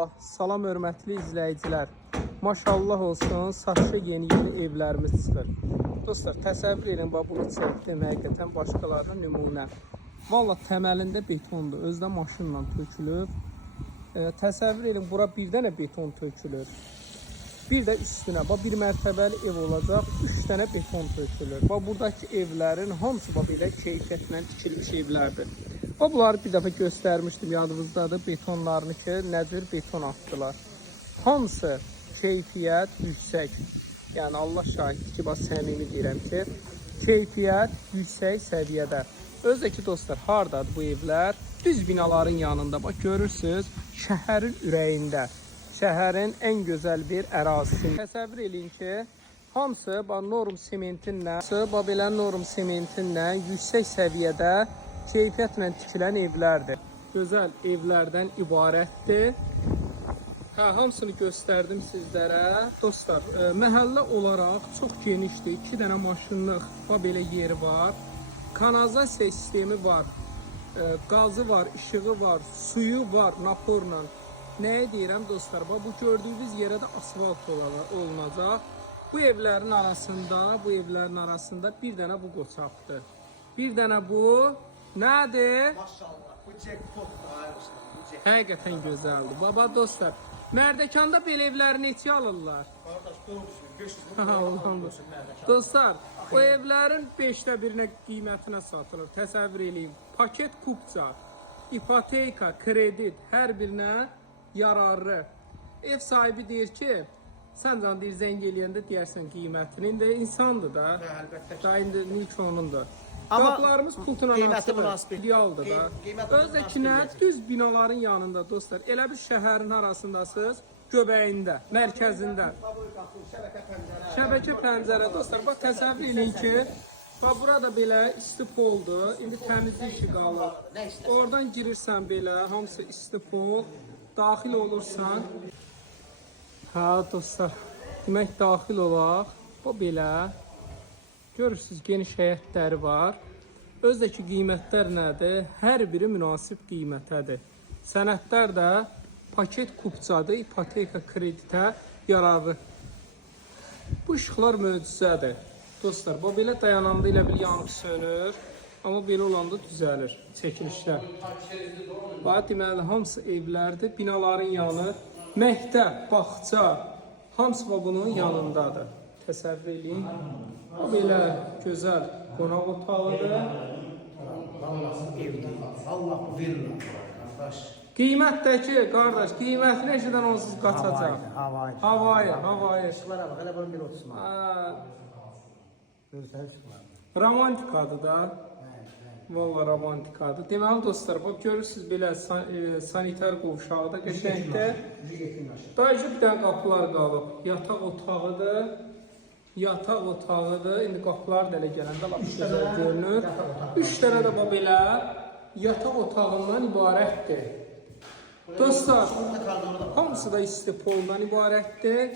Maşallah, salam hörmətli izləyicilər. Maşallah olsun, satışa yeni evlərimiz çıxır. Dostlar, təsəvvür edin, bunu çəkdim həqiqətən başqalarına nümunə. Valla təməlində betondur, özdə maşınla tökülür. Təsəvvür edin, bura bir dənə beton tökülür. Bir də üstünə, bir mərtəbəli ev olacaq, 3 dənə beton tökülür. Buradakı evlərin hamısı belə keyfiyyətlə tikilmiş evlərdir. Bunları bir dəfə göstərmişdim, yadınızdadır, betonlarını ki, nə cür beton atdılar. Hamısı keyfiyyət yüksək. Yəni Allah şahiddir ki, səmimi deyirəm ki, keyfiyyət yüksək səviyyədə. Özdəki dostlar, hardadır bu evlər? Düz binaların yanında, görürsünüz, şəhərin ürəyində. Şəhərin ən gözəl bir ərazisi. Təsəvvür edin ki, hamısı norm sementinlə yüksək səviyyədə keyfiyyətlə tikilən evlərdir. Gözəl evlərdən ibarətdir. Hamısını göstərdim sizlərə. Dostlar, məhəllə olaraq çox genişdir. 2 dənə maşınlıq belə yeri var. Kanalizasiya sistemi var. Qazı var, işığı var, suyu var, naporla. Nəyə deyirəm dostlar? Bu gördüyünüz yerə də asfalt olunacaq. Bu evlərin arasında bir dənə bu qoçaqdır. Bir dənə bu nədir? Maşallah, bu jackpotdur. Həqiqətən gözəldir. Baba dostlar, Mərdəkanda belə evləri neçə alırlar? Qardaş, doğrusun, 500 dostlar, o evlərin 5də birinə qiymətinə satılır. Təsəvvür edin. Paket kupça, ipoteka, kredit hər birinə yararlı. Ev sahibi deyir ki, sən can deyir, zəng eləyəndə deyərsən qiymətini. İndi insandır da. Əlbəttə. Da indi ilk onundur. Amma qapılarımız pultun anasıdır. İdealdır da. Özdəkinə düz binaların yanında dostlar. Elə bir şəhərin arasındasınız, göbəyində, mərkəzində. Şəbəkə pəncərə dostlar. Təsəvvür edin ki, burada belə isti poldur. İndi təmizlik işi qalır. Oradan girirsən belə, hamısı isti pol. Daxil olursan. Dostlar, demək daxil olaq. Bu belə. Görürsünüz, geniş həyətləri var. Özdəki qiymətlər nədir? Hər biri münasib qiymətədir. Sənədlər də paket kupçadır, ipoteka, kreditə yararlı. Bu işıqlar möcüzədir. Dostlar, bu belə dayananda ilə bir yanıb sönür. Amma belə olanda düzəlir çəkilişlər. Deməli, hamısı evlərdir, binaların yanı, məktəb, bağça, hamısı bunun yanındadır. Təsəvvür edin. Bu belə gözəl qonaq otağıdır. Allah villa, qardaş. Qiymətdəki, qardaş, qiymətini eşidən onsuz qaçacaq. Havayı. Işıqlara bax, elə bunun bir otusun. Romantikadır da. Valla romantikadır. Deməli dostlar, görürsünüz belə sanitar qovşağı da qəşəngdir. Dayıcı bir dənə qapılar qalıb. Yataq otağıdır. Yataq otağıdır. İndi qapılar da elə gələndə lap gözəl görünür. 3 dənə də belə yataq otağından ibarətdir. Dostlar, hamısı da isti poldan ibarətdir.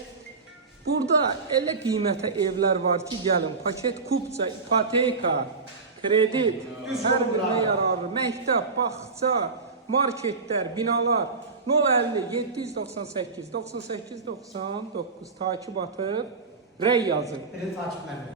Burada elə qiymətə evlər var ki, gəlin, paket kupça, ipoteka, kredit, hər birinə yararlı, məktəb, bağça, marketlər, binalar, 050 798 98 99 takip atıb, rəy yazın.